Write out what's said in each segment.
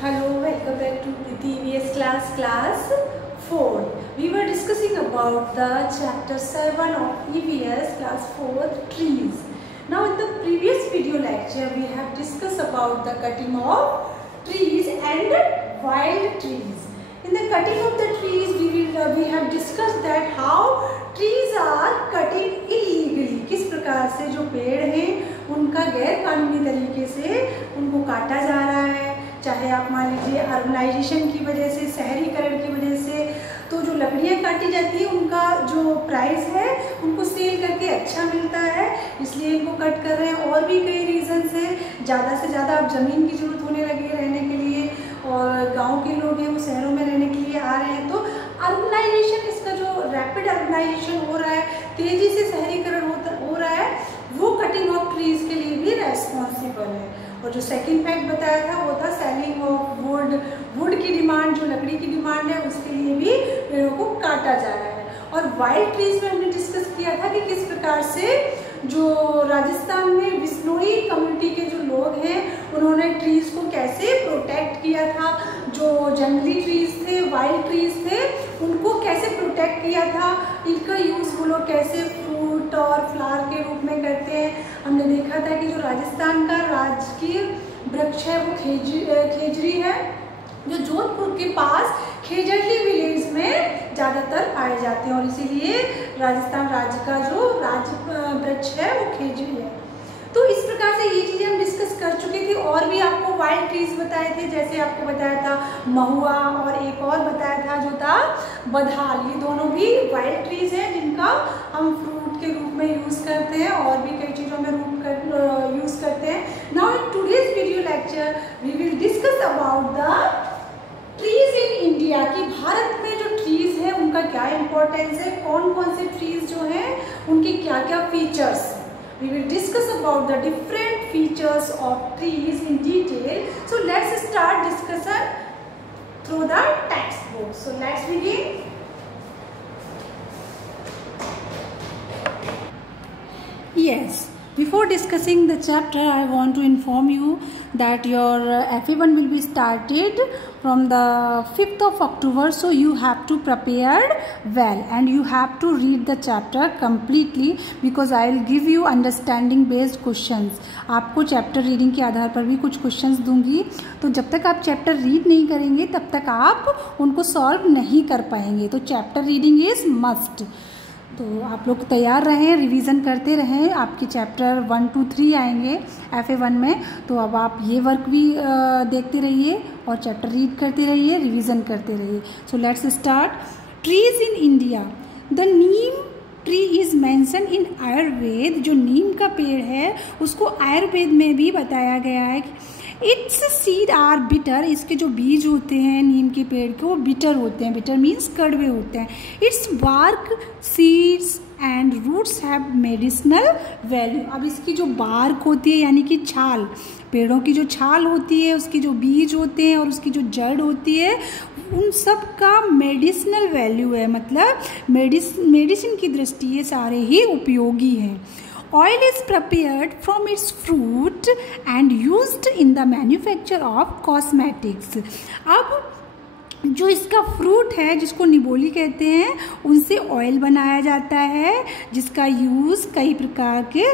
Hello, welcome back to Priti EVS class 4. We were discussing about the chapter 7 of EVS class 4 trees. Now in the previous video lecture we have discussed about the cutting of trees and wild trees. In the cutting of the trees we have discussed that how trees are cutting illegally. किस प्रकार से जो पेड़ हैं उनका गैर कानूनी तरीके से उनको काटा जा रहा है, चाहे आप मान लीजिए अर्बनाइजेशन की वजह से, शहरीकरण की वजह से। तो जो लकड़ियाँ काटी जाती है उनका जो प्राइस है उनको सेल करके अच्छा मिलता है, इसलिए इनको कट कर रहे हैं। और भी कई रीजंस हैं, ज़्यादा से ज़्यादा अब ज़मीन की ज़रूरत होने लगी है रहने के लिए, और गांव के लोग हैं वो शहरों में रहने के लिए आ रहे हैं। तो अर्बनाइजेशन, इसका जो रैपिड अर्बनाइजेशन हो रहा है, तेज़ी से शहरीकरण हो रहा है, वो कटिंग ऑफ ट्रीज़ के लिए भी रेस्पॉन्सिबल है। और जो सेकंड फैक्ट बताया था वो था सेलिंग ऑफ वुड की डिमांड, जो लकड़ी की डिमांड है उसके लिए भी पेड़ों को काटा जा रहा है। और वाइल्ड ट्रीज में हमने डिस्कस किया था कि किस प्रकार से जो राजस्थान में बिश्नोई कम्युनिटी के जो लोग हैं उन्होंने ट्रीज को कैसे प्रोटेक्ट किया था, जो जंगली ट्रीज थे, वाइल्ड ट्रीज थे, उनको कैसे प्रोटेक्ट किया था, इनका यूज़ वो लोग कैसे फ्रूट और फ्लावर के रूप में करते हैं। हमने देखा था कि जो राजस्थान का राजकीय वृक्ष है वो खेजरी है, जो जोधपुर के पास खेजरली विलेज में ज़्यादातर पाए जाते हैं, और इसीलिए राजस्थान राज्य का जो वृक्ष है वो खेजरी है। तो इस प्रकार से ये चीज़ें हम डिस्कस कर चुके थे। और भी आपको वाइल्ड ट्रीज बताए थे, जैसे आपको बताया था महुआ, और एक और बताया था जो था बधाल। ये दोनों भी वाइल्ड ट्रीज हैं जिनका हम फ्रूट के रूप में यूज़ करते हैं, और भी कई चीज़ों में यूज़ करते हैं। Now in today's video lecture we will discuss about the trees in India, कि भारत में जो ट्रीज है उनका क्या इम्पोर्टेंस है, कौन कौन से ट्रीज जो हैं उनके क्या क्या फीचर्स हैं। We will discuss about the different features of trees in detail. So let's start discussion through the textbook. So let's begin. Yes. Before discussing the chapter, I want to inform you that your FA1 will be started from the 5th of October. So you have to prepare well and you have to read the chapter completely, because I will give you understanding based questions. आपको chapter reading के आधार पर भी कुछ questions दूंगी, तो जब तक आप चैप्टर रीड नहीं करेंगे तब तक आप उनको सॉल्व नहीं कर पाएंगे। तो चैप्टर रीडिंग इज मस्ट। तो आप लोग तैयार रहें, रिवीजन करते रहें। आपके चैप्टर 1, 2, 3 आएंगे FA1 में, तो अब आप ये वर्क भी देखते रहिए और चैप्टर रीड करते रहिए, रिवीजन करते रहिए। So let's start. Trees in India. The Neem tree is mention in Ayurveda. जो नीम का पेड़ है उसको आयुर्वेद में भी बताया गया है। Its seed are bitter. इसके जो बीज होते हैं नीम के पेड़ के वो बिटर होते हैं। बिटर मीन्स कड़वे होते हैं। Its bark, seeds and roots have medicinal value. अब इसकी जो बार्क होती है यानी कि छाल, पेड़ों की जो छाल होती है, उसके जो बीज होते हैं और उसकी जो जड़ होती है, उन सब का मेडिसिनल वैल्यू है। मतलब मेडिसिन की दृष्टि ये सारे ही उपयोगी हैं। Oil is prepared from its fruit and used in the manufacture of cosmetics. अब जो इसका फ्रूट है जिसको निबोली कहते हैं, उनसे ऑयल बनाया जाता है, जिसका यूज़ कई प्रकार के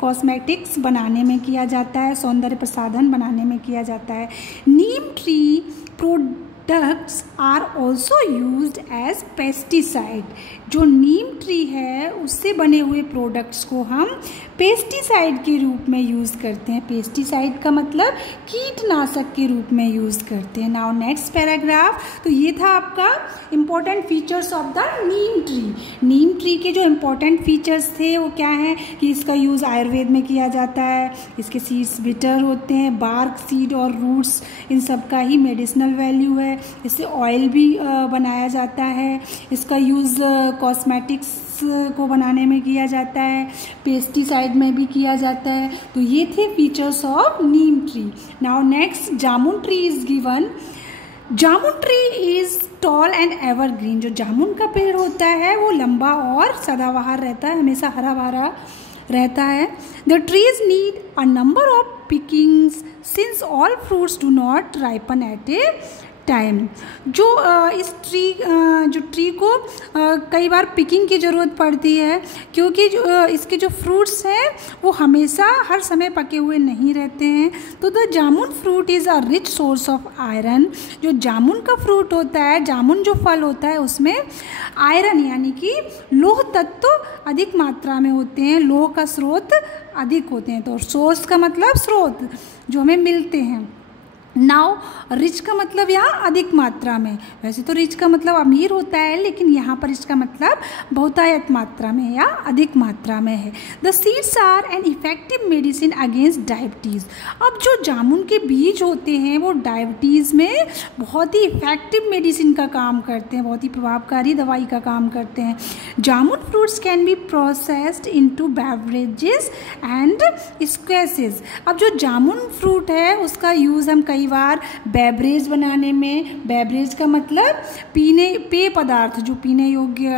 कॉस्मेटिक्स बनाने में किया जाता है, सौंदर्य प्रसाधन बनाने में किया जाता है। Neem tree products are also used as pesticide. जो नीम ट्री है उससे बने हुए प्रोडक्ट्स को हम पेस्टिसाइड के रूप में यूज़ करते हैं। पेस्टिसाइड का मतलब कीटनाशक के रूप में यूज़ करते हैं। Now next paragraph. तो ये था आपका important features of the Neem tree. Neem tree के जो इम्पोर्टेंट फीचर्स थे वो क्या हैं कि इसका यूज़ आयुर्वेद में किया जाता है, इसके सीड्स बिटर होते हैं, बार्क, सीड और रूट्स इन सब का ही मेडिसिनल वैल्यू है। इससे ऑयल भी बनाया जाता है। इसका यूज़ कॉस्मेटिक्स को बनाने में किया जाता है, पेस्टिसाइड में भी किया जाता है। तो ये थे features of Neem tree. Now next, jamun tree is given. Jamun tree is tall and evergreen. जो जामुन का पेड़ होता है वो लंबा और सदाबहार रहता है, हमेशा हरा भरा रहता है। The trees need a number of pickings since all fruits do not ripen at a time. जो इस ट्री को कई बार पिकिंग की ज़रूरत पड़ती है, क्योंकि जो इसके जो फ्रूट्स हैं वो हमेशा हर समय पके हुए नहीं रहते हैं। तो the jamun fruit is a rich source of iron. जो जामुन का फ्रूट होता है, जामुन जो फल होता है, उसमें आयरन यानी कि लोह तत्व अधिक मात्रा में होते हैं, लोह का स्रोत अधिक होते हैं। तो सोर्स का मतलब स्रोत जो हमें मिलते हैं। नाउ रिच का मतलब यहाँ अधिक मात्रा में, वैसे तो रिच का मतलब अमीर होता है, लेकिन यहाँ पर इसका मतलब बहुतायत मात्रा में या अधिक मात्रा में है। The seeds are an effective medicine against diabetes. अब जो जामुन के बीज होते हैं वो डायबिटीज़ में बहुत ही इफेक्टिव मेडिसिन का काम करते हैं, बहुत ही प्रभावकारी दवाई का काम करते हैं। Jamun fruits can be processed into beverages and squashes. अब जो जामुन फ्रूट है उसका यूज़ हम कई बार बेवरेज बनाने में, बेवरेज का मतलब पेय पदार्थ, जो पीने योग्य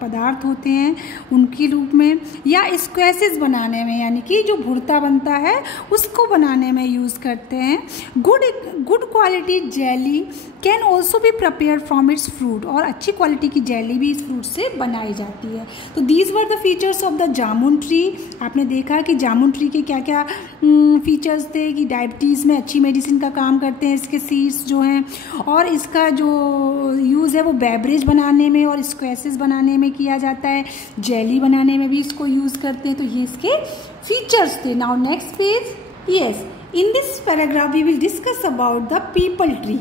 पदार्थ होते हैं उनके रूप में, या स्क्वेसेस बनाने में यानी कि जो भुर्ता बनता है उसको बनाने में यूज़ करते हैं। Good quality jelly can also be prepared from its fruit. और अच्छी क्वालिटी की जेली भी इस फ्रूट से बनाई जाती है। तो these were the features of the jamun tree. आपने देखा कि जामुन ट्री के क्या क्या फीचर्स थे, कि डायबिटीज़ में अच्छी मेडिसिन का काम करते हैं इसके सीड्स जो हैं, और इसका जो यूज़ है वो बेवरेज बनाने में और स्क्वेसेस बनाने में किया जाता है, जेली बनाने में भी इसको यूज़ करते हैं। तो ये इसके फीचर्स थे। Now next page. Yes, in this paragraph we will discuss about the peepal tree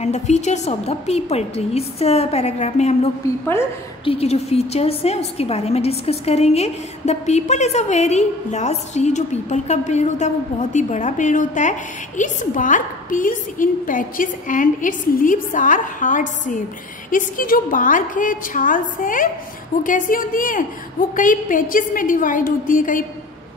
and the features of the peepal tree. इस पैराग्राफ में हम लोग पीपल ट्री के जो फीचर्स हैं उसके बारे में डिस्कस करेंगे। The people is a very large tree. जो पीपल का पेड़ होता है वो बहुत ही बड़ा पेड़ होता है। Its bark peels in patches and its leaves are heart shaped. इसकी जो बार्क है, छाल्स है, वो कैसी होती है, वो कई पैचेस में डिवाइड होती है, कई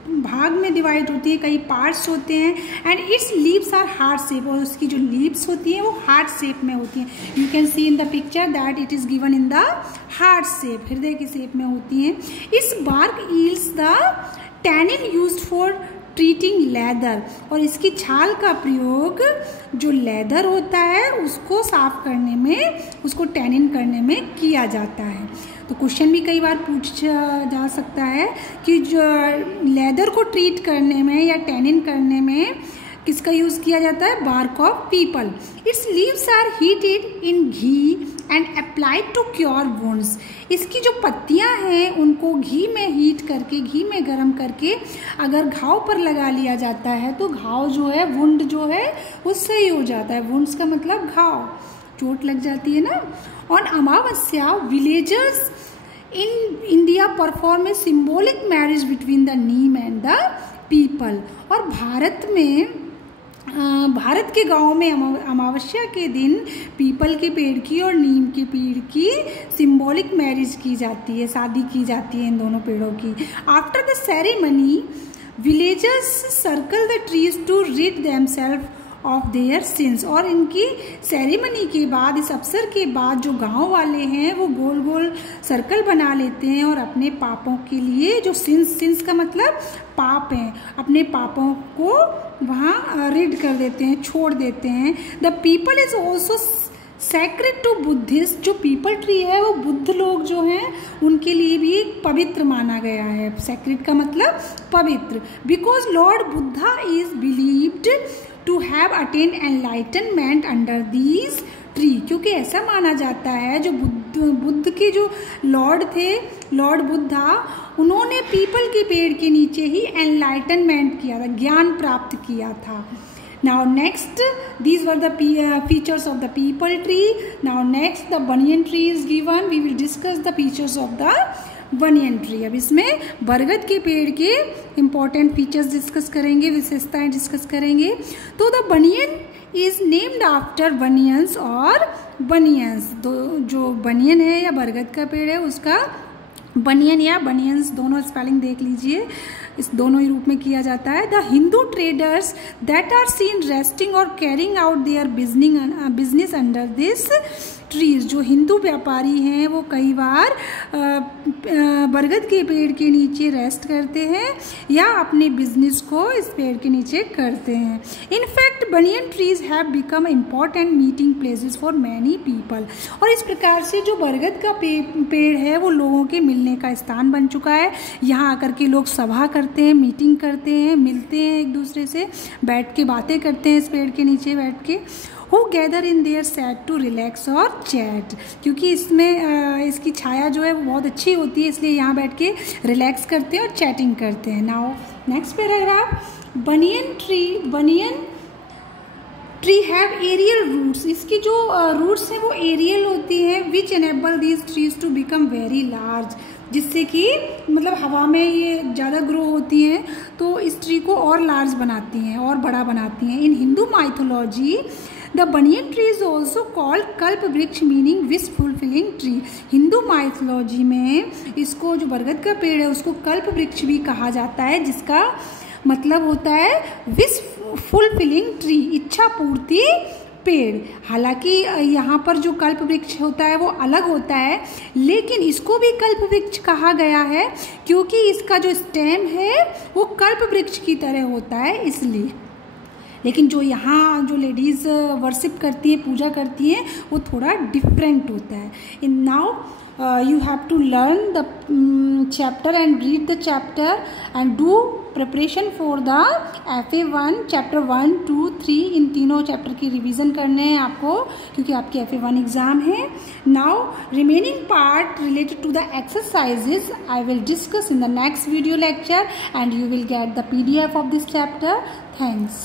भाग में डिवाइड होती है, कई पार्ट्स होते हैं। And its leaves are heart shape. और उसकी जो लीव्स होती हैं वो हार्ट शेप में होती हैं। You can see in the picture that it is given in the heart shape, हृदय की शेप में होती हैं। Its bark yields the tannin used for treating leather. और इसकी छाल का प्रयोग जो लेदर होता है उसको साफ करने में, उसको टैनिन करने में किया जाता है। तो क्वेश्चन भी कई बार पूछा जा सकता है कि जो लेदर को ट्रीट करने में या टैनिन करने में किसका यूज़ किया जाता है, bark of peepal. Its leaves are heated in ghee and applied to cure wounds. इसकी जो पत्तियां हैं उनको घी में हीट करके, घी में गर्म करके अगर घाव पर लगा लिया जाता है तो घाव जो है, वुंड जो है वो सही हो जाता है। वुंड्स का मतलब घाव, चोट लग जाती है ना। On Amavasya villagers in India perform a symbolic marriage between the Neem and the people. और भारत के गाँव में अमावस्या के दिन पीपल के पेड़ की और नीम के पेड़ की सिंबॉलिक मैरिज की जाती है, शादी की जाती है इन दोनों पेड़ों की। After the ceremony villagers circle the trees to rid themselves of their sins. और इनकी सेरेमनी के बाद, इस अवसर के बाद जो गांव वाले हैं वो गोल गोल सर्कल बना लेते हैं और अपने पापों के लिए, जो सिंस का मतलब पाप हैं, अपने पापों को वहाँ रिड कर देते हैं, छोड़ देते हैं। The peepal is also sacred to Buddhist. जो पीपल ट्री है वो बुद्ध लोग जो हैं उनके लिए भी पवित्र माना गया है। सैक्रेड का मतलब पवित्र। Because lord Buddha is believed to have attend enlightenment under these tree. क्योंकि ऐसा माना जाता है जो बुद्ध के जो लॉर्ड थे, लॉर्ड बुद्धा, उन्होंने पीपल के पेड़ के नीचे ही एनलाइटनमेंट किया था, ज्ञान प्राप्त किया था। Now next, these were the features of the peepal tree. Now next, the banyan tree is given. We will discuss the features of the banyan tree. अब इसमें बरगद के पेड़ के important features डिस्कस करेंगे, विशेषताएं डिस्कस करेंगे। तो the banyan is named after banyans और banyans। जो बनियन है या बरगद का पेड़ है उसका बनियन या बनियंस दोनों स्पेलिंग देख लीजिए, इस दोनों ही रूप में किया जाता है। The Hindu traders that are seen resting और carrying out their business under this trees, जो हिंदू व्यापारी हैं वो कई बार बरगद के पेड़ के नीचे रेस्ट करते हैं या अपने बिजनेस को इस पेड़ के नीचे करते हैं। In fact banyan trees have become important meeting places for many people. और इस प्रकार से जो बरगद का पेड़ है वो लोगों के मिलने का स्थान बन चुका है। यहाँ आकर के लोग सभा करते हैं, मीटिंग करते हैं, मिलते हैं, एक दूसरे से बैठ के बातें करते हैं इस पेड़ के नीचे बैठ के। Who gather in their shade to relax और chat, क्योंकि इसमें इसकी छाया जो है वो बहुत अच्छी होती है, इसलिए यहाँ बैठ के रिलैक्स करते हैं और चैटिंग करते हैं। Now next paragraph, banyan tree have aerial roots. इसकी जो रूट्स हैं वो एरियल होती है, which enable these trees to become very large, जिससे कि मतलब हवा में ये ज़्यादा ग्रो होती हैं तो इस ट्री को और लार्ज बनाती हैं और बड़ा बनाती हैं। In Hindu mythology the banyan tree is also called kalp vriksh, meaning wish fulfilling tree. Hindu mythology में इसको जो बरगद का पेड़ है उसको कल्प वृक्ष भी कहा जाता है, जिसका मतलब होता है विश फुलफिलिंग ट्री, इच्छा पूर्ति पेड़। हालांकि यहाँ पर जो कल्प वृक्ष होता है वो अलग होता है, लेकिन इसको भी कल्प वृक्ष कहा गया है क्योंकि इसका जो स्टेम है वो कल्प वृक्ष की तरह होता है इसलिए। लेकिन जो यहाँ जो लेडीज़ वर्शिप करती हैं, पूजा करती हैं, वो थोड़ा डिफरेंट होता है। In now you have to learn the chapter and read the chapter and do preparation for the FA1 chapter 1, 2, 3 इन तीनों चैप्टर की रिवीजन करने हैं आपको क्योंकि आपकी FA1 एग्जाम है। Now remaining part related to the exercises I will discuss in the next video lecture and you will get the PDF of this chapter. Thanks.